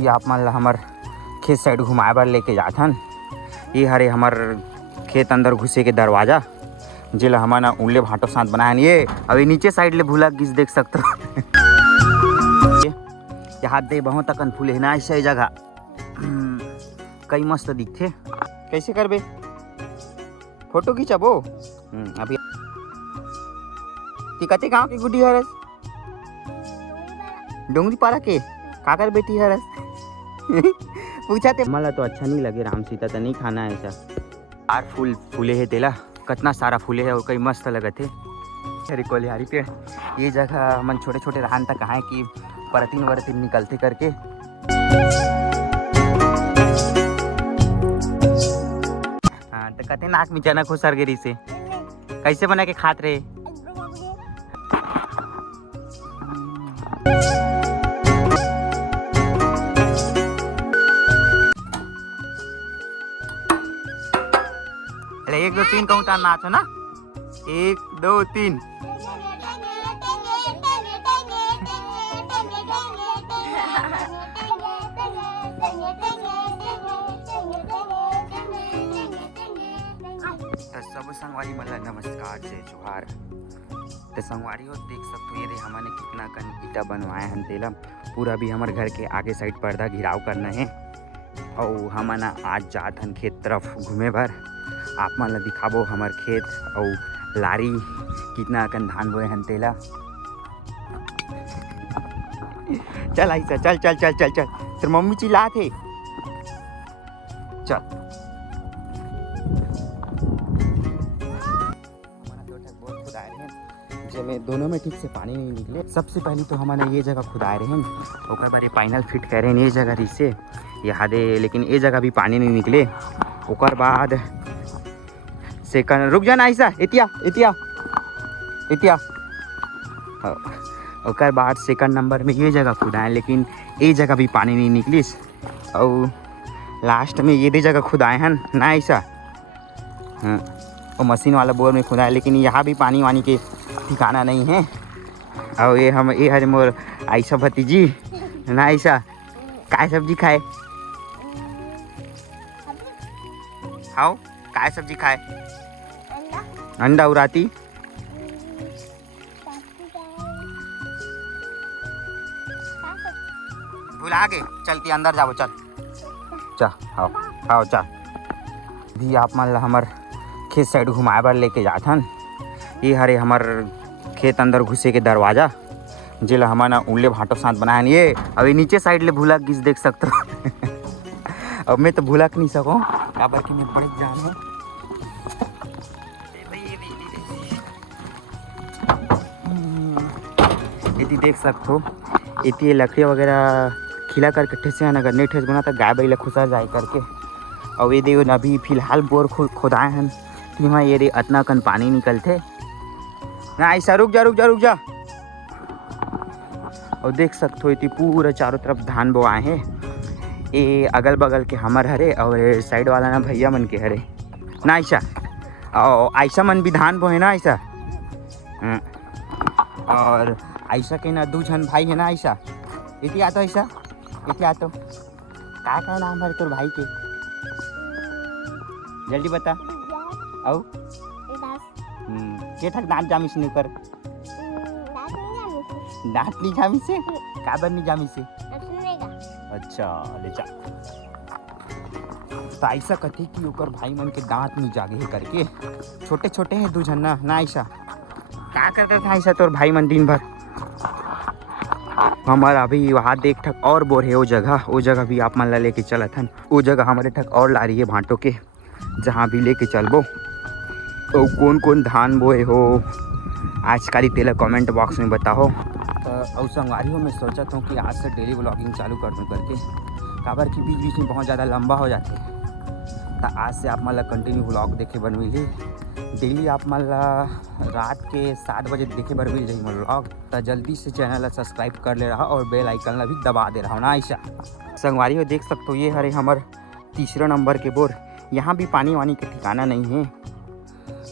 ये आप मान ला हमार खेत साइड घुमाए बर लेके जाथन। ये हरे हमार खेत अंदर घुसे के दरवाजा जेला हमन उल्ले भाटो साथ बनाए। ये अभी नीचे साइड ले भूला गिस देख सकते हो। यहाँ दे बहुत अकन फूल है ना ऐसा जगह कई मस्त दिखते। कैसे करबे फोटो खींचबो अभी कते गाँव की गुड्डी हरस डोंगरी पारा के काकर बेटी हरस पूछा थे। मला तो अच्छा नहीं लगे राम सीता तो नहीं खाना है ऐसा। आर फूल फूले है तेला कितना सारा फूले है और कई मस्त लगत है। हरी कोलिहारी पेड़ ये जगह मन छोटे छोटे रहन तक कहाँ है कि परतीन वरतीन निकलते करके। हाँ तो कहते नाक में जनक हो सरगेरी से कैसे बना के खात रहे। अरे 1 2 3 कहूँ तो नाचो ना 1 2 3। सब संगवारी मतलब नमस्कार जय जोहार। तो संगवारी हो देख सकते हो ये हमने कितना कन ईटा बनवाए हैं तेला पूरा भी हमारे घर के आगे साइड पर्दा घिराव करना है। और हमन आज जात हन खेत तरफ घूमे भर आप मन ला दिखाबो हमार खेत और लारी कितना अकन धान बोए हन तेला। चल ऐसा चल चल चल चल चल तेरे मम्मी चिल्लात है चल। में दोनों में ठीक से पानी नहीं निकले। सबसे पहले तो हमारे ये जगह खुदाए रहे हैं और बारे फाइनल फिट कर रहे हैं ये जगह रिसे यहाँ दे, लेकिन ये जगह भी पानी नहीं निकले। ओकर बाद सेकंड रुक जाना ऐसा इतिया इतिया इतिया। ओकर बाद सेकंड नंबर में ये जगह खुदाए लेकिन ये जगह भी पानी नहीं निकलिस। और लास्ट में ये दे जगह खुदाए हैं ना ऐसा हाँ और मशीन वाला बोर में खुदाए लेकिन यहाँ भी पानी वानी के ठिकाना नहीं है। और ये हम ये हर मोर ऐसा भतीजी ना ऐसा काय सब्जी खाए खाओ काय सब्जी खाए अंडा उराती भुला गए। चलती अंदर जाओ चल चा आओ आओ चा भी आप मान ला हमार खेत साइड घुमाए बर लेके जाथन। ये हरे हमार खेत अंदर घुसे के दरवाजा जेला हमन उल्ले भाटो साथ बनाए। ये अभी नीचे साइड ले भूला गिस देख सकते हो। अब मैं तो भूला नहीं सकूँ काबर कि मैं बड़े जान हूँ। यदि देख सकते हो इतनी लकड़ी वगैरह खिला करके ठेसे हैं अगर नहीं ठेस गुना तो गाय बैला खुसा जाए करके। और ये देखो अभी फिलहाल बोर खुदाए हैं कि वहाँ ये इतना कन पानी निकलते ना ऐसा रुक जा रुक जा रुक जा। और देख सकते हो इतनी पूरा चारों तरफ धान बोआए हैं। ये अगल बगल के हमर हरे और साइड वाला ना भैया मन के हरे ना ऐसा। और ऐसा मन भी धान बोए ना ऐसा। और ऐसा के ना 2 जन भाई है ना ऐसा इति आतो ऐसा इति आतो का नाम है तोर भाई के जल्दी बता। औ के ठक दांत जामिस नहीं कर दांत नहीं जामी से काबर नहीं जामी से अच्छा ले जा। तो ऐसा कथी कि ओकर भाई मन के दांत नहीं जागे करके छोटे छोटे हैं 2 जन ना ऐसा क्या करता था ऐसा तोर भाई मन दिन भर। हमारा अभी वहाँ देख ठक और बोर है वो जगह भी आप मन ला लेके चलत हन। वो जगह हमारे ठक और ला रही है भाटों के जहाँ भी लेके चलबो। तो कौन कौन धान बोए हो आज काली तेला कमेंट बॉक्स में बताओ। और संगवारी हो मैं सोचा था कि आज से डेली व्लॉगिंग चालू कर दूँ करके काबर की बीच बीच में बहुत ज़्यादा लंबा हो जाते हैं। तो आज से आप मतलब कंटिन्यू व्लॉग देखे बन मिली डेली आप मतलब रात के 7 बजे देखे बर मिल जाए व्लॉग। तो जल्दी से चैनल सब्सक्राइब कर ले रहा और बेल आइकन ला भी दबा दे रहा हूँ ना ऐसा। संगवारी हो देख सकते हो ये हरे हमार 3रा नंबर के बोर। यहाँ भी पानी वानी के ठिकाना नहीं है।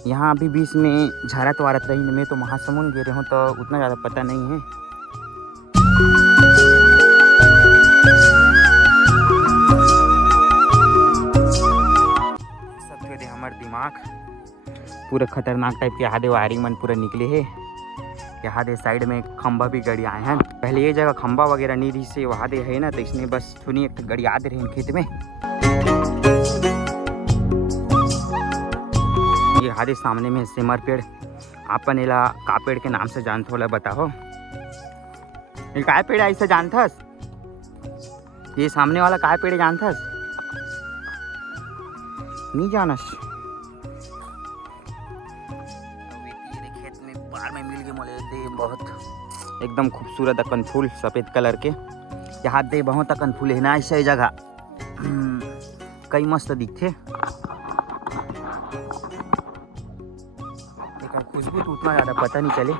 यहाँ अभी बीच में झरत वारत रही मैं तो महासमुंद गिरे हूँ तो उतना ज़्यादा पता नहीं है। पूरा खतरनाक टाइप के यहाँ दे वायरिंग मन पूरा निकले है। यहाँ दे साइड में खंबा भी गड़ी आए हैं। पहले ये जगह खंबा वगैरह नहीं रही से वहाँ दे है ना, तो इसने बस सुनी एक गड़ी आते रहे खेत में। ये यहाँ दे सामने में सिमर पेड़, आपन एला का पेड़ के नाम से जानते होला बताओ? ये काय पेड़ ऐसा जानथस? ये सामने वाला काय पेड़ जानथस? नहीं जानस? खेत में पार में मिल गए मोले दे बहुत एकदम खूबसूरत अकन फूल सफेद कलर के। यहाँ दे बहुत अकन फूल है ना ऐसा जगह कई मस्त दिखते। खुशबू तो उतना ज़्यादा पता नहीं चले।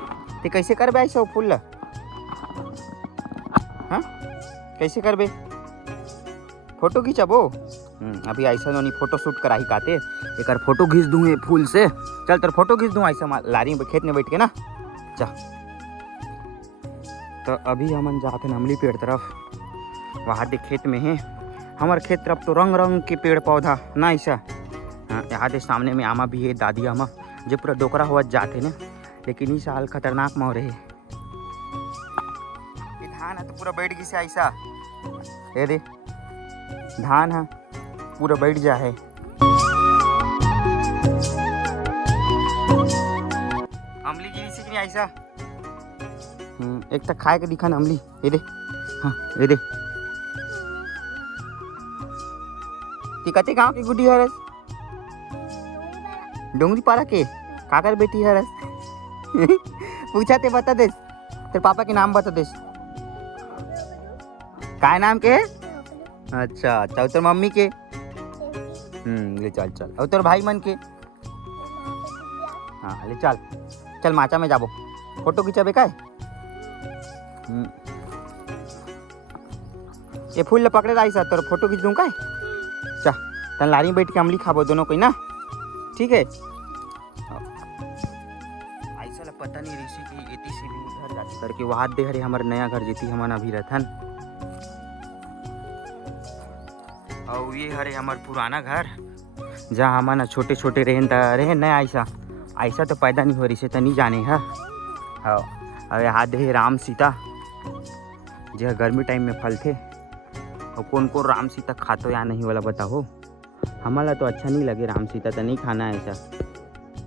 ते कैसे करबे ऐसा फूल ला? हाँ कैसे करबे? फोटो खींचबो? अभी ऐसा नहीं फोटो शूट कराही काते एक फोटो खींच दूँ फूल से। चल तेरे फोटो खींच दूँ ऐसा लारी में खेत में बैठ के ना। जा तो अभी हमन जाते हैं अमली पेड़ तरफ। वहाँ दे खेत में है हमारे खेत तरफ तो रंग रंग के पेड़ पौधा ना ऐसा। यहाँ दे सामने में आमा भी है, दादी आमा जो पूरा डोकरा हुआ जाते ना, लेकिन इस साल खतरनाक मौ रहे। ये धान है तो पूरा बैठ गई से ऐसा। ये दे धान है पूरा बैठ जा है। अमली गिरी से कि नहीं ऐसा? एक तक खाए के दिखा ना अमली। ये दे, हाँ ये दे। तिकते गाँव की गुड्डी हरस डोंगरी पारा के काकर बेटी हरस पूछा ते बता दे तेरे पापा के नाम बता दे। काय नाम के? अच्छा तेरे मम्मी के? ले चल चल। और तेरे भाई मन के? हाँ ले चल चल माचा में जाबो फोटो खिंचाबे काय। ये फूल पकड़े रही सा तेरे फोटो खींच दूँ काय? चा तन लारी में बैठ के अमली खाबो दोनों कोई ना, ठीक है? ऐसा पता नहीं ऋषि की इति से भी घर जाती करके वहाँ दे हरे हमारे नया घर जीती हमारा अभी रहथन। और ये हरे हमार पुराना घर जहाँ हमारा छोटे छोटे रहे न ऐसा ऐसा तो पैदा नहीं हो रही से तो नहीं जाने है। और यहाँ दे राम सीता जो गर्मी टाइम में फल थे। और कौन कौन राम सीता खातो या नहीं वाला बताओ? हमारा तो अच्छा नहीं लगे राम सीता तो नहीं खाना है ऐसा।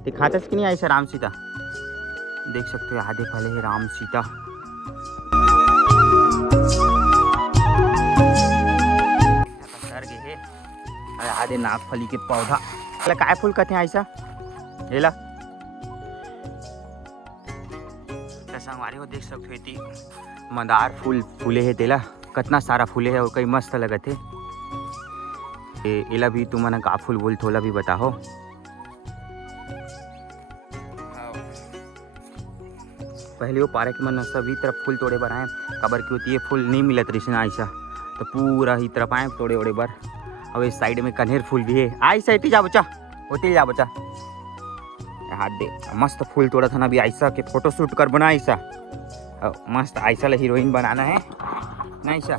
तो खातस कि नहीं ऐसा राम सीता? देख सकते हो यहाँ दे फले है राम सीता। आधे नागफली के पौधा काय फूल कहते हैं ऐसा? हेला संगवारी हो देख सकते हो मंदार फूल फूले है तेला कितना सारा फूले है और कई मस्त लगते। एला भी तुम मन का फूल बोल थोला भी बताओ। पहले वो पार्क में सभी तरफ फूल तोड़े बर आए कबर की होती है फूल नहीं मिलत रही ऐसा तो पूरा ही तरफ आए तोड़े ओड़े बर। और इस साइड में कन्हेर फूल भी है ऐसा इटी जा बच्चा होती जा बच्चा। हाथ दे मस्त फूल तोड़ा था ना अभी ऐसा के फोटो शूट कर बना ऐसा मस्त ऐसा ला हीरोइन बनाना है ना ऐसा।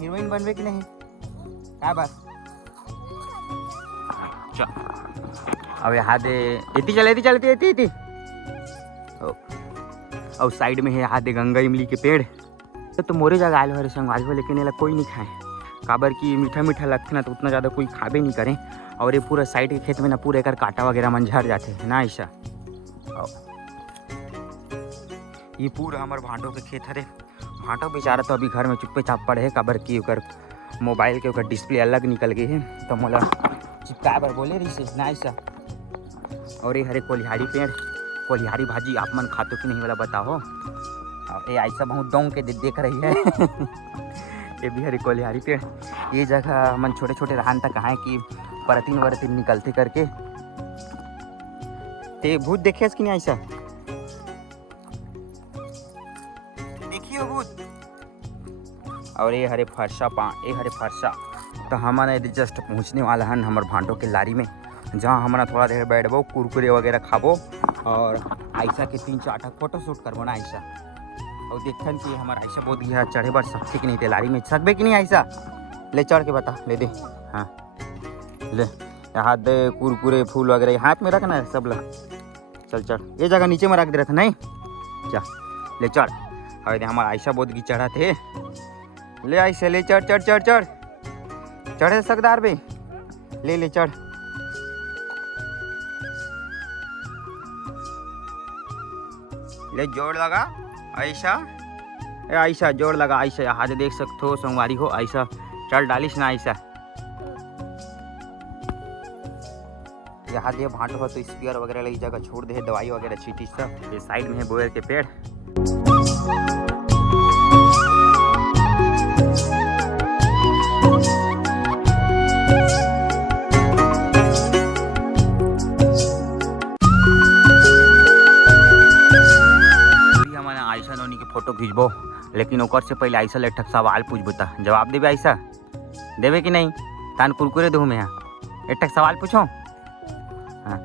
हीरोइन बनवे कि नहीं क्या बात? अब यहाँ दे इति चलती और साइड में है यहाँ दे गंगा इमली के पेड़। तो मोरे जगह आए हरे संगवारी हो लेकिन ये कोई नहीं खाए काबर की मीठा मीठा लगता ना तो उतना ज़्यादा कोई खाबे नहीं करें। और ये पूरा साइड के खेत में ना पूरे एक कांटा वगैरह मन झड़ जाते हैं ना ऐसा। ये पूरा हमारे भांटों के खेत हरे। भांटो बेचारा तो अभी घर में चुप्पे चाप पड़े है काबर की ओकर मोबाइल के ओकर डिस्प्ले अलग निकल गई है तो मोला चिपकाए बर बोले रही से ना ऐसा। और ये हरे कोलिहारी पेड़ कोलिहारी भाजी आप मन खाते कि नहीं वाला बताओ? ये ऐसा बहुत डोंग के देख रही है ये भी हरे कोलिहारी पेड़। ये जगह मन छोटे छोटे रहन तक है कि परतीन वरतीन निकलते करके। ते भूत देखे कि नहीं ऐसा? देखियो भूत। और ये हरे फरसा तो हमारा जस्ट पहुँचने वाला है हमारे भांटों के लारी में जहाँ हमारा थोड़ा देर बैठबो कुरकुरे वगैरह खाबो और ऐसा के 3-4 फोटो शूट करबो ना ऐसा। और देखन कि हमारा ऐसा बहुत गया चढ़े बर सकते कि नहीं ते लारी में सकबे कि नहीं ऐसा? ले चढ़ के बता ले दे। हाँ ले हाथ दे कुरकुरे फूल वगैरह हाथ में रखना है सब ला। चल चढ़, ये जगह नीचे में रख दे रहा था नहीं, जा ले चढ़। अरे हमारा आयशा बहुत की चढ़ा थे, ले आयशा ले चढ़ चढ़ चढ़ चढ़ चढ़े सकदार बे, ले ले चढ़। ले जोड़ लगा आयशा, ए आयशा जोड़ लगा। आयशा हाथ देख सकते हो संगवारी हो, आयशा चढ़ डालिश ना आयशा। यहाँ दे भाटो हो तो स्पीयर वगैरह लगी जगह छोड़ दे, दवाई वगैरह छीटी सब। ये साइड में है बोयर के पेड़। हमारे आयशा नोनी के फोटो खींचबो, लेकिन ओकर से पहले आयशा ले ठक सवाल पूछ बता, जवाब देवे आयशा, देवे कि नहीं? तान कुरकुरे दूँ मैं यहाँ, एक ठक सवाल पूछो। हाँ,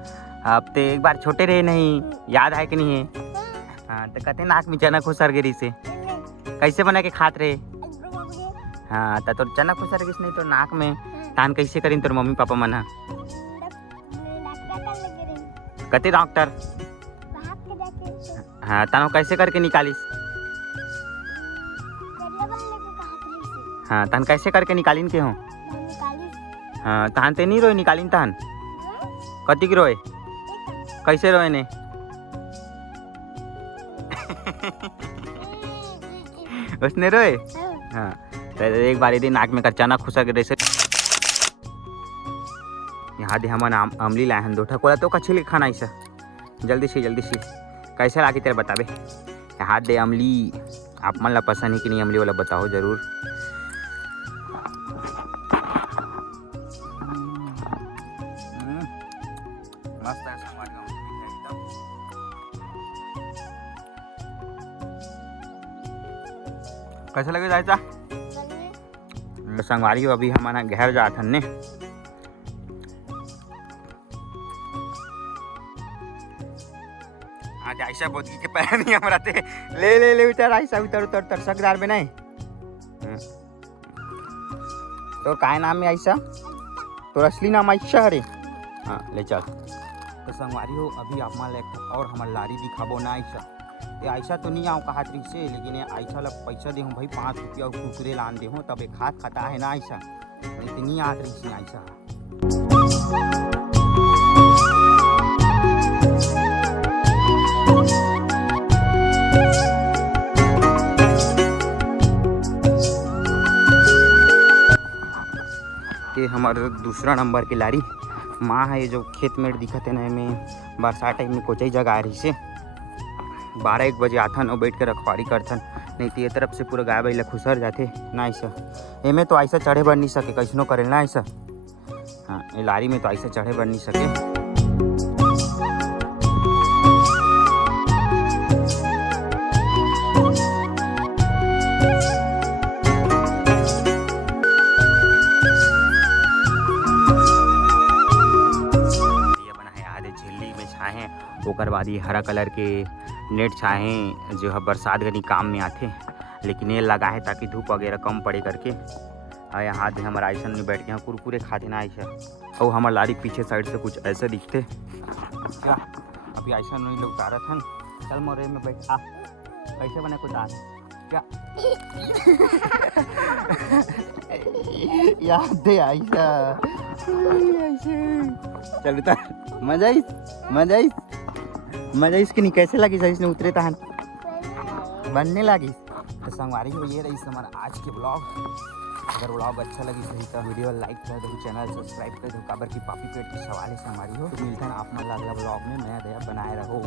अब तो एक बार छोटे रहे नहीं, याद है कि नहीं है? हाँ, तो कहते नाक में चना खुसर गिरी से कैसे बना के खात रहे? हाँ, तो चना खुसर गिस नहीं तो नाक में तान कैसे करीन तोर मम्मी पापा मना? कहते डॉक्टर। हाँ, तानो कैसे करके निकालिस? हाँ, तान कैसे करके निकालिन के हो? हाँ, तान ते नहीं रोए निकालिन तान कति की रोए, कैसे रोए ने? उसने रोए। हाँ, तो एक बार यदि नाक में का चना खुसा के जैसे यहाँ दे हम अमली लाए हैं 2 ठकोला तो कच्छी ले खाना ऐसा जल्दी से कैसे लागी तेरे बताबे। यहाँ दे अमली आप मन ला पसंद है कि नहीं अमली वाला बताओ जरूर। मस्त है कैसे लगे जायचा संगवारी हो। अभी हमारा घर जात ने आज आयशा बोदगी के पैर नहीं हमरा ते ले ले ले उतर आयशा उतर उतर उतर सकदार में नहीं। तो काय नाम है आयशा? तो असली नाम आयशा हरे। हाँ ले चल। तो संगवारी हो अभी आप मान एक और हमार लारी दिखाबो ना आयशा। ये आयशा तो नहीं आओ कहा तरी से, लेकिन ये आयशा ला पैसा दे हूँ भाई 5 रुपया और कुरकुरे लान दे हूँ तब एक हाथ खाता है ना आयशा, इतनी आत रही से आयशा। ये हमारा दूसरा नंबर की लारी माँ है, ये जो खेत में दिखत है ना में बरसात टाइम में कोई जगह आ रही से 12-1 बजे आथन और बैठ के रखवारी करथन, नहीं तो ये तरफ से पूरा गाय बैला खुसर जाते ना ऐसा। एमे तो ऐसा चढ़े बढ़ नहीं सके कैसनो करे ना ऐसा। हाँ, ये लारी में तो ऐसा चढ़े बढ़ नहीं सके। ओकर बाद ये हरा कलर के नेट छाहे जो है बरसात घनी काम में आते, लेकिन ये लगा है ताकि धूप वगैरह कम पड़े करके। और यहाँ दे हमारे आयसन में बैठ के यहाँ कुरकुरे खाते ना आयशा। और हमारे लारी पीछे साइड से कुछ ऐसे दिखते क्या। अभी आयसन नहीं लोग तारा था, चल मोरे में बैठ आ कैसे बने कुछ दाल क्या याद दे आयशा। चल उतर, मजा इसकी नहीं कैसे लगी सही ने उतरे तहन बनने लगी। तो संगवारी हो ये रही हमारा आज के ब्लॉग। अगर ब्लॉग अच्छा लगी सही तो वीडियो लाइक कर दो, चैनल सब्सक्राइब कर दो। काबर की पापी पेट की सवाल है हमारी हो। तो मिलता है अपना अगला ब्लॉग में, नया दया बनाए रहो।